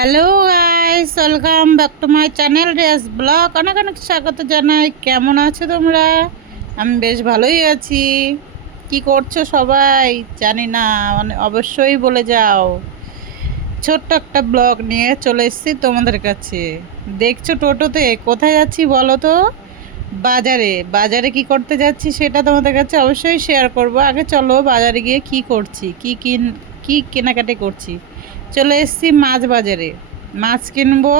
Hello guys welcome back to my channel race blog অনেক অনেক স্বাগত জানাই। কেমন আছো তোমরা? আমি বেশ ভালোই আছি। কি করছ সবাই? জানি না মানে অবশ্যই বলে যাও। ছোট্ট একটা ব্লগ নিয়ে চলে এসেছি তোমাদের কাছে। দেখছ টোটোতে? কোথায় যাচ্ছি বলো তো? বাজারে। বাজারে কি করতে যাচ্ছি সেটা তোমাদের কাছে অবশ্যই শেয়ার করব। আগে চলো বাজারে গিয়ে কি করছি? কি কিন, কি কেনাকাটি করছি? চলে এসেছি মাছ বাজারে। মাছ কিনবো,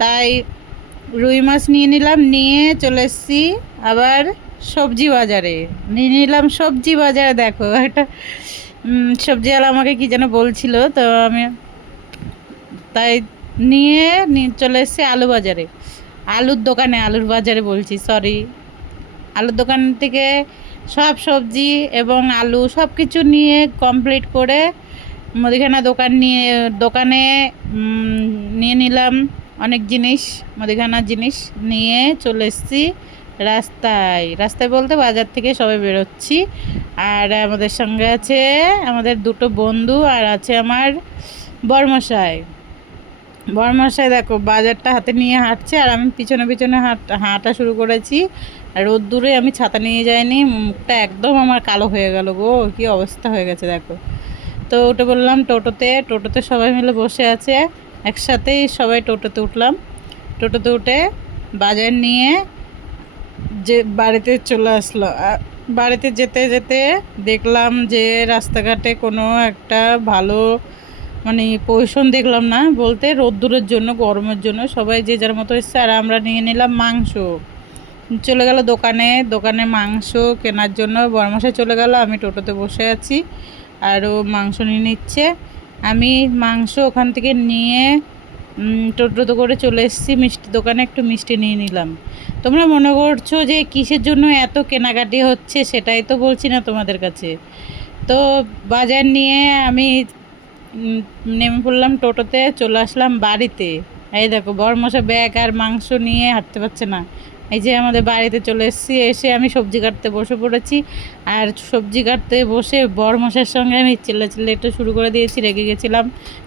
তাই রুই মাছ নিয়ে নিলাম, নিয়ে চলে এসেছি আবার সবজি বাজারে। নিয়ে নিলাম সবজি বাজারে, দেখো একটা সবজিওয়ালা আমাকে কি যেন বলছিল, তো আমি তাই নিয়ে চলে এসেছি আলু বাজারে। আলুর দোকানে, আলুর বাজারে বলছি সরি আলুর দোকান থেকে সব সবজি এবং আলু সব কিছু নিয়ে কমপ্লিট করে মুদিখানা দোকান নিয়ে, দোকানে নিয়ে নিলাম অনেক জিনিস, মুদিখানার জিনিস নিয়ে চলে এসেছি রাস্তায়। রাস্তায় বলতে বাজার থেকে সবাই বেরোচ্ছি। আর আমাদের সঙ্গে আছে আমাদের দুটো বন্ধু আর আছে আমার বর্মশাই। বর্মশাই দেখো, বাজারটা হাতে নিয়ে হাঁটছে আর আমি পিছনে পিছনে হাঁট, হাঁটা শুরু করেছি। আর রোদ্দুরে আমি ছাতা নিয়ে যাইনি, মুখটা একদম আমার কালো হয়ে গেল গো, কি অবস্থা হয়ে গেছে দেখো। তো উঠে বললাম টোটোতে টোটোতে সবাই মিলে বসে আছে। একসাথেই সবাই টোটোতে উঠলাম। টোটোতে উঠে বাজার নিয়ে যে বাড়িতে চলে আসলো। বাড়িতে যেতে যেতে দেখলাম যে রাস্তাঘাটে কোনো একটা ভালো মানে পজিশন দেখলাম না। বলতে রোদ্দুরের জন্য, গরমের জন্য সবাই যে যার মতো এসছে আর আমরা নিয়ে নিলাম মাংস। চলে গেল দোকানে দোকানে মাংস কেনার জন্য বরমাসে চলে গেল, আমি টোটোতে বসে আছি। আর ও মাংস নিয়ে নিচ্ছে। আমি মাংস ওখান থেকে নিয়ে টোটোতে করে চলে এসেছি। মিষ্টি দোকানে একটু মিষ্টি নিয়ে নিলাম। তোমরা মনে করছ যে কিসের জন্য এত কেনাকাটি হচ্ছে সেটাই তো বলছি না তোমাদের কাছে। তো বাজার নিয়ে আমি নেমে পড়লাম টোটোতে, চলে আসলাম বাড়িতে। এই দেখো বরমশা ব্যাগ আর মাংস নিয়ে হাঁটতে পারছে না। এই যে আমাদের বাড়িতে চলে এসেছি, এসে আমি সবজি কাটতে বসে পড়েছি। আর সবজি কাটতে বসে বড় মশার সঙ্গে আমি চিল্লা চিল্লা একটু শুরু করে দিয়েছি, রেগে গেছিলাম।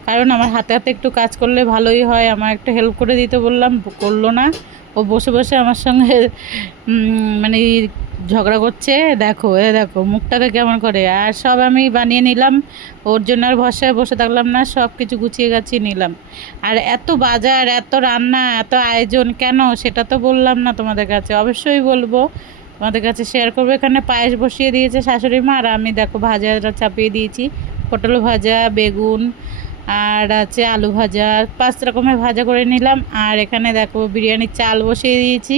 কারণ আমার হাতে হাতে একটু কাজ করলে ভালোই হয়, আমার একটু হেল্প করে দিতে বললাম, করল না। ও বসে বসে আমার সঙ্গে মানে ঝগড়া করছে। দেখো, এ দেখো, মুখটাকে কেমন করে? আর সব আমি বানিয়ে নিলাম। ওর জন্য আর ভরসায় বসে থাকলাম না, সব কিছু গুছিয়ে গাছিয়ে নিলাম। আর এত বাজার, এত রান্না, এত আয়োজন, কেন? সেটা তো বললাম না তোমাদের কাছে। অবশ্যই বলব। তোমাদের কাছে শেয়ার করব। এখানে পায়েস বসিয়ে দিয়েছে শাশুড়ি মা আর আমি দেখো ভাজাটা চাপিয়ে দিয়েছি। পটল ভাজা, বেগুন আর আছে আলু ভাজা। পাঁচ রকমের ভাজা করে নিলাম। আর এখানে দেখো বিরিয়ানির চাল বসিয়ে দিয়েছি।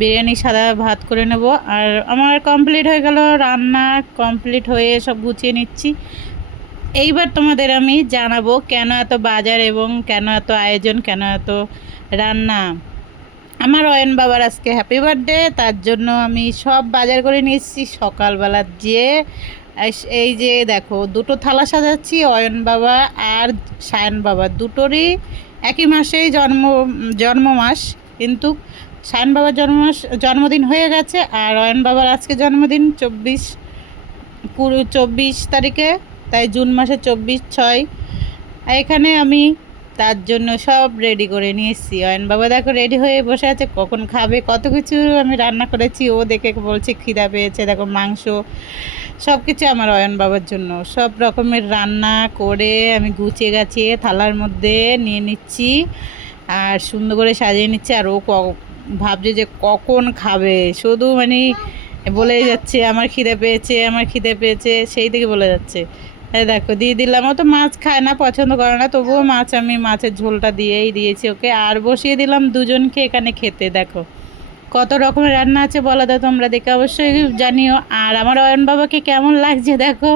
বিরিয়ানি সাদা ভাত করে নেব। আর আমার কমপ্লিট হয়ে গেল রান্না। কমপ্লিট হয়ে সব গুছিয়ে নিচ্ছি। এইবার তোমাদের আমি জানাব কেন এত বাজার এবং কেন এত আয়োজন, কেন এত রান্না। আমার অয়ন বাবার আজকে হ্যাপি বার্থডে তার জন্য আমি সব বাজার করে নিয়ে এসেছি সকালবেলা যে এই যে দেখো, দুটো থালা সাজাচ্ছি, অয়ন বাবা আর সায়ন বাবা। দুটোরই একই মাসেই জন্ম জন্ম মাস, কিন্তু সায়ন বাবার জন্ম জন্মদিন হয়ে গেছে আর অয়ন বাবার আজকে জন্মদিন চব্বিশ পুরো চব্বিশ তারিখে, তাই জুন মাসে চব্বিশ, ছয়। এখানে আমি তার জন্য সব রেডি করে নিয়ে এসেছি অয়ন বাবা দেখো রেডি হয়ে বসে আছে, কখন খাবে, কত কিছু আমি রান্না করেছি, ও দেখে বলছে খিদা পেয়েছে, দেখো মাংস সব কিছু আমার অয়ন বাবার জন্য। সব রকমের রান্না করে আমি গুছিয়ে গাছিয়ে থালার মধ্যে নিয়ে নিচ্ছি, আর সুন্দর করে সাজিয়ে নিচ্ছে, আর ও ভাবছে যে কখন খাবে। শুধু মানে বলেই যাচ্ছে, আমার খিদে পেয়েছে, আমার খিদে পেয়েছে, সেই থেকে বলে যাচ্ছে। এই দেখো, দিয়ে দিলাম। ও তো মাছ খায় না, পছন্দ করে না, তবুও মাছ আমি মাছের ঝোলটা দিয়েই দিয়েছি ওকে। আর বসিয়ে দিলাম দুজনকে এখানে খেতে, দেখো। কত রকমের রান্না আছে বলো তো তোমরা দেখে অবশ্যই জানিও। আর আমার অয়ন বাবাকে কেমন লাগছে দেখো?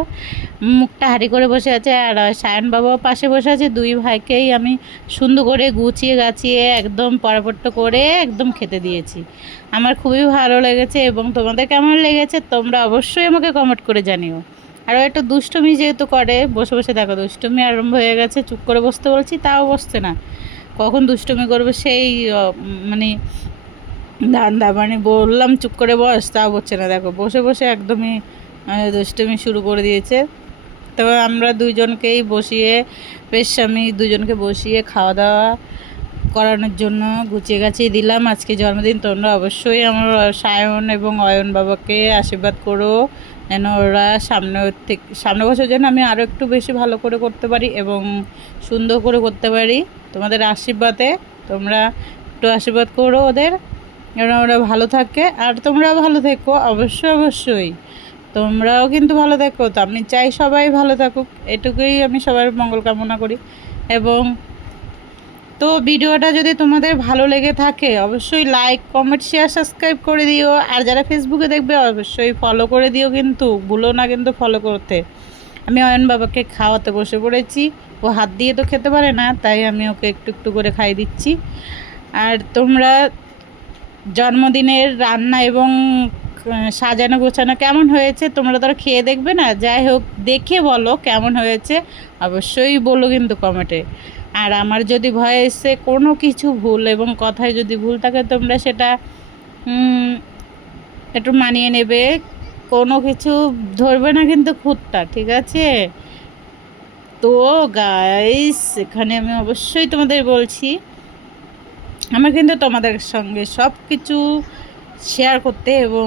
মুখটা হাঁড়ি করে বসে আছে, আর সায়ন বাবাও পাশে বসে আছে। দুই ভাইকেই আমি সুন্দর করে গুছিয়ে গাছিয়ে একদম পরাপট্ট করে একদম খেতে দিয়েছি। আমার খুবই ভালো লেগেছে এবং তোমাদের কেমন লেগেছে তোমরা অবশ্যই আমাকে কমেন্ট করে জানিও। আর একটু দুষ্টুমি যেহেতু করে, বসে বসে দেখো, দুষ্টুমি আরম্ভ হয়ে গেছে, চুপ করে বসতে বলছি, তাও বসছে না। কখন দুষ্টুমি করবে সেই মানে ধান্দা মানে বললাম চুপ করে বস, তাও বসছে না। দেখো, বসে বসে একদমই দুষ্টুমি শুরু করে দিয়েছে। তবে আমরা দুজনকেই বসিয়ে, বেশ আমি দুজনকে বসিয়ে খাওয়া দাওয়া করানোর জন্য গুছিয়ে গাছিয়ে দিলাম। আজকে জন্মদিন, তোমরা অবশ্যই আমার সায়ন এবং অয়ন বাবাকে আশীর্বাদ করো। যেন ওরা সামনে থেকে সামনে বছর যেন আমি আরও একটু বেশি ভালো করে করতে পারি এবং সুন্দর করে করতে পারি। তোমাদের আশীর্বাদে তোমরা একটু আশীর্বাদ করো ওদের। যেন ওরা ভালো থাকে। আর তোমরাও ভালো থেকো, অবশ্যই অবশ্যই। তোমরাও কিন্তু ভালো থেকো। তো আমি চাই সবাই ভালো থাকুক। এটুকুই আমি সবার মঙ্গল কামনা করি। এবং তো ভিডিওটা যদি তোমাদের ভালো লেগে থাকে, অবশ্যই লাইক কমেন্ট শেয়ার সাবস্ক্রাইব করে দিও। আর যারা ফেসবুকে দেখবে, অবশ্যই ফলো করে দিও কিন্তু। ভুলো না কিন্তু ফলো করতে। আমি অয়ন বাবাকে খাওয়াতে বসে পড়েছি। ও হাত দিয়ে তো খেতে পারে না, তাই আমি ওকে একটু একটু করে খাই দিচ্ছি। আর তোমরা জন্মদিনের রান্না এবং সাজানো গোছানো কেমন হয়েছে, তোমরা তো আর খেয়ে দেখবে না। যাই হোক, দেখে বলো কেমন হয়েছে। অবশ্যই বলো কিন্তু কমেন্টে আর আমার যদি ভয়েসে কোনো কিছু ভুল এবং কথায় যদি ভুল থাকে, তোমরা সেটা একটু মানিয়ে নেবে। কোনো কিছু ধরবে না কিন্তু খুঁতটা, ঠিক আছে? তো গাইস এখানে আমি অবশ্যই তোমাদের বলছি, আমার কিন্তু তোমাদের সঙ্গে সব কিছু শেয়ার করতে এবং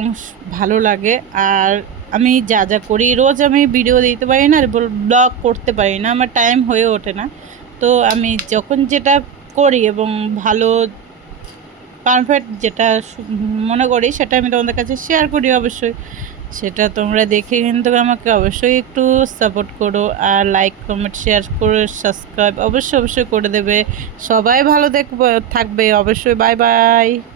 ভালো লাগে। আর আমি যা যা করি, রোজ আমি ভিডিও দিতে পারি না ব্লগ করতে পারি না। আমার টাইম হয়ে ওঠে না। তো আমি যখন যেটা করি এবং ভালো পারফেক্ট যেটা মনে করি সেটা আমি তোমাদের কাছে শেয়ার করি অবশ্যই। সেটা তোমরা দেখে কিন্তু আমাকে অবশ্যই একটু সাপোর্ট করো আর লাইক কমেন্ট শেয়ার করো সাবস্ক্রাইব অবশ্যই অবশ্যই করে দেবে। সবাই ভালো দেখবে, থাকবে। অবশ্যই বাই বাই